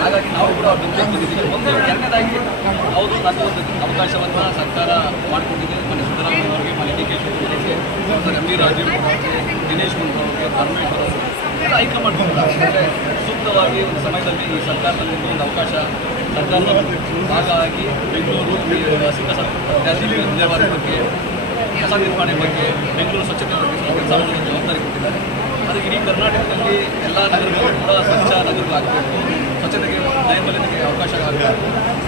ಹಾಗಾಗಿ ನಾವು ಕೂಡ ಅವ್ರ ಬಂದಿದ್ದೀವಿ ಒಂದು ಎರಡನೇದಾಗಿ ಹೌದು ನಾನು ಒಂದು ಅವಕಾಶವನ್ನು ಸರ್ಕಾರ ಮಾಡಿಕೊಂಡಿದೆ ಮನೆ ಸಿದ್ದರಾಮಯ್ಯ ಅವರಿಗೆ ಮನೆ D K ಶಿವಕುಮಾರ್ಗೆ doctor M V Rajeev Dinesh ಅವರು ಎಲ್ಲ ಹೈಕಮಾಂಡ್ ಸೂಕ್ತವಾಗಿ ಒಂದು ಸಮಯದಲ್ಲಿ ಈ ಸರ್ಕಾರದಲ್ಲಿ ಒಂದು ಅವಕಾಶ ಸರ್ಕಾರ ಭಾಗ ಆಗಿ ಬೆಂಗಳೂರು ವಿದ್ಯಾವಾರ ಬಗ್ಗೆ ಕಸ ನಿರ್ವಹಣೆ ಬಗ್ಗೆ ಬೆಂಗಳೂರು ಸ್ವಚ್ಛತೆ ಬಗ್ಗೆ ಕೆಲಸ ಮಾಡುವ ಜವಾಬ್ದಾರಿ ಕೊಟ್ಟಿದ್ದಾರೆ ಅದಕ್ಕೆ ಇಡೀ ಕರ್ನಾಟಕದಲ್ಲಿ ಎಲ್ಲ ನಗರಗಳು ಕೂಡ ಸ್ವಚ್ಛ ನಗರಗಳಾಗಬೇಕು ಸ್ವಚ್ಛತೆಗೆ ನೈರ್ಮಲ್ಯತೆಗೆ ಅವಕಾಶ ಆಗಬೇಕು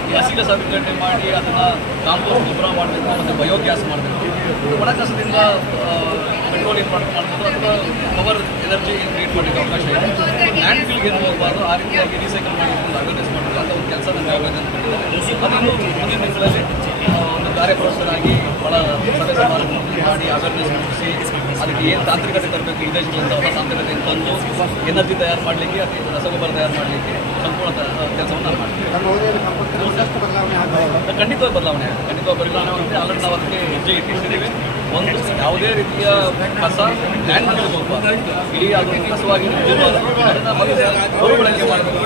ಈ ಹಸಿ ಕಸ ಮಾಡಿ ಅದನ್ನು ಕಾಂಪೋಸ್ಟ್ ಗೊಬ್ಬರ ಮಾಡಬೇಕು, ಮತ್ತು ಬಯೋಗ್ಯಾಸ್ ಮಾಡಬೇಕು. ಒಣಕಸದಿಂದ ಪೆಟ್ರೋಲ್ ಏನು ಪ್ರಾಡಕ್ಟ್ ಮಾಡ್ಬೋದು, ಅಥವಾ ಪವರ್ ಎನರ್ಜಿ ಕ್ರಿಯೇಟ್ ಮಾಡಲಿಕ್ಕೆ ಅವಕಾಶ ಇದೆ. ಲ್ಯಾಂಡ್ ಫಿಲ್ಗೆ ಏನು ಹೋಗಬಾರ್ದು, ಆ ರೀತಿಯಾಗಿ ರೀಸೈಕಲ್ ಒಂದು ಅವೇರ್ನೆಸ್ ಮಾಡಬೇಕು. ಅಂತ ಒಂದು ಕೆಲಸ ನನಗೆ ಆಗಬೇಕು ಅಂತ ಅದನ್ನು ಮುಂದಿನ ದಿನಗಳಲ್ಲಿ ಒಂದು ಕಾರ್ಯಪ್ರವೃತ್ತರಾಗಿ ಭಾಳ ಸಭೆ ಸಮಾರಂಭ ಮಾಡಿ ಅವೇರ್ನೆಸ್ ಮೂಡಿಸಿ ಅದಕ್ಕೆ ಏನು ತಾಂತ್ರಿಕತೆ ತರಬೇಕು ವಿದೇಶಗಳಿಂದ ಹೊಸ ತಾಂತ್ರಿಕತೆ ತಂದು ಎನರ್ಜಿ ತಯಾರು ಮಾಡಲಿಕ್ಕೆ ಅಥವಾ ರಸಗೊಬ್ಬರ ತಯಾರು ಮಾಡಲಿಕ್ಕೆ ಸಂಪೂರ್ಣ ಕೆಲಸವನ್ನು ನಾವು ಮಾಡ್ತೀವಿ ಖಂಡಿತವಾಗಿ ಬದಲಾವಣೆ. ಖಂಡಿತವಾಗಿ ಬದಲಾವಣೆ ಆಗುತ್ತೆ. ಆಲ್ರೆಡಿ ನಾವು ಅದಕ್ಕೆ ಹೆಜ್ಜೆ ಇಟ್ಟಿದ್ದೀವಿ. ಒಂದು ಯಾವುದೇ ರೀತಿಯ ಕಸ ಲ್ಯಾಂಡ್ ಮಾಡಬಹುದು ಇಲ್ಲಿ ಅದು ಕಸವಾಗಿ ಮರುಬಳಕೆ ಮಾಡಬೇಕು.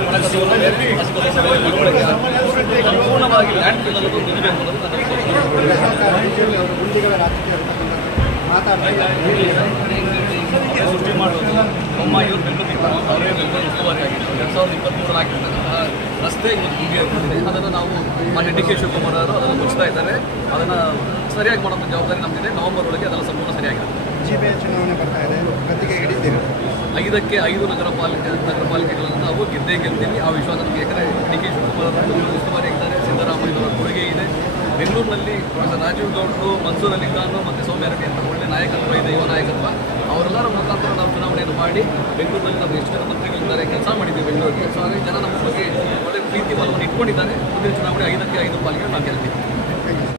ಆಗಬೇಕು. ಸಂಪೂರ್ಣವಾಗಿ ಲ್ಯಾಂಡ್ ಫಿಲ್ ಅನ್ನೋದು ನಿಲ್ಲಬೇಕು ಅನ್ನೋದು ಸೃಷ್ಟಿ ಮಾಡೋದು ಅಮ್ಮ ಇವರು ಬೆಂಗಳೂರು ಅವರೇ ಬೆಂಗಳೂರು ಉಸ್ತುವಾರಿ ಆಗಿತ್ತು ಎರಡು ಸಾವಿರದ ಇಪ್ಪತ್ತ್ಮೂರಲ್ಲಿ ಆಗಿರ್ತಕ್ಕಂಥ ರಸ್ತೆ ಹೀಗೆ ಅದನ್ನು ನಾವು ಮಾನ್ಯ ಡಿ ಕೆ ಶಿವಕುಮಾರ್ ಅವರು ಅದನ್ನು ಮುಚ್ತಾ ಇದ್ದಾರೆ. ಅದನ್ನು ಸರಿಯಾಗಿ ಮಾಡುವಂಥ ಜವಾಬ್ದಾರಿ ನಮ್ಮದಿದೆ ನವೆಂಬರ್ ಒಳಗೆ ಅದೆಲ್ಲ ಸಂಪೂರ್ಣ ಸರಿಯಾಗಿರುತ್ತೆ ಜಿಬಿಐ ಚುನಾವಣೆ ಬರ್ತಾ ಇದೆ ಗದ್ದಿಗೆ ಐದಕ್ಕೆ ಐದು ನಗರ ಪಾಲಿಕೆ ನಗರ ನಾವು ಗೆದ್ದೇ ಗೆಲ್ತೀವಿ ಆ ವಿಶ್ವಾಸ ನಮಗೆ ಯಾಕಂದರೆ ಡಿ ಕೆ ಶಿವಕುಮಾರ್ ಅವರು ಬೆಂಗಳೂರು ಉಸ್ತುವಾರಿ ಆಗಿದ್ದಾರೆ ಸಿದ್ದರಾಮಯ್ಯನವರ ಕೊಡುಗೆ ಇದೆ ಬೆಂಗಳೂರಿನಲ್ಲಿ ರಾಜೀವ್ ಗೌಡರು, ಮನ್ಸೂರ್ ಅಲಿ ಖಾನ್ ಮತ್ತು ಸೌಮ್ಯ ಅಂತ ಒಳ್ಳೆ ನಾಯಕತ್ವ ಇದೆ, ಯುವ ನಾಯಕತ್ವ. ಅವರೆಲ್ಲರ ಮುಖಾಂತರ ನಾವು ಚುನಾವಣೆಯನ್ನು ಮಾಡಿ ಬೆಂಗಳೂರಿನಲ್ಲಿ ನಾವು ಎಷ್ಟು ಜನ ಮಂತ್ರಿಗಳಿದ್ದಾರೆ ಕೆಲಸ ಮಾಡಿದ್ದೀವಿ ಬೆಂಗಳೂರಿಗೆ. ಸೊ ಹಾಗಾಗಿ ಜನ ನಮ್ಮ ಬಗ್ಗೆ ಒಳ್ಳೆ ಪ್ರೀತಿ ಬಲವನ್ನು ಇಟ್ಕೊಂಡಿದ್ದಾರೆ. ಮುಂದಿನ ಚುನಾವಣೆ ಐದಕ್ಕೆ ಐದು ಪಾಲಿಗೆ ನಾವು ಗೆಲ್ತೀವಿ.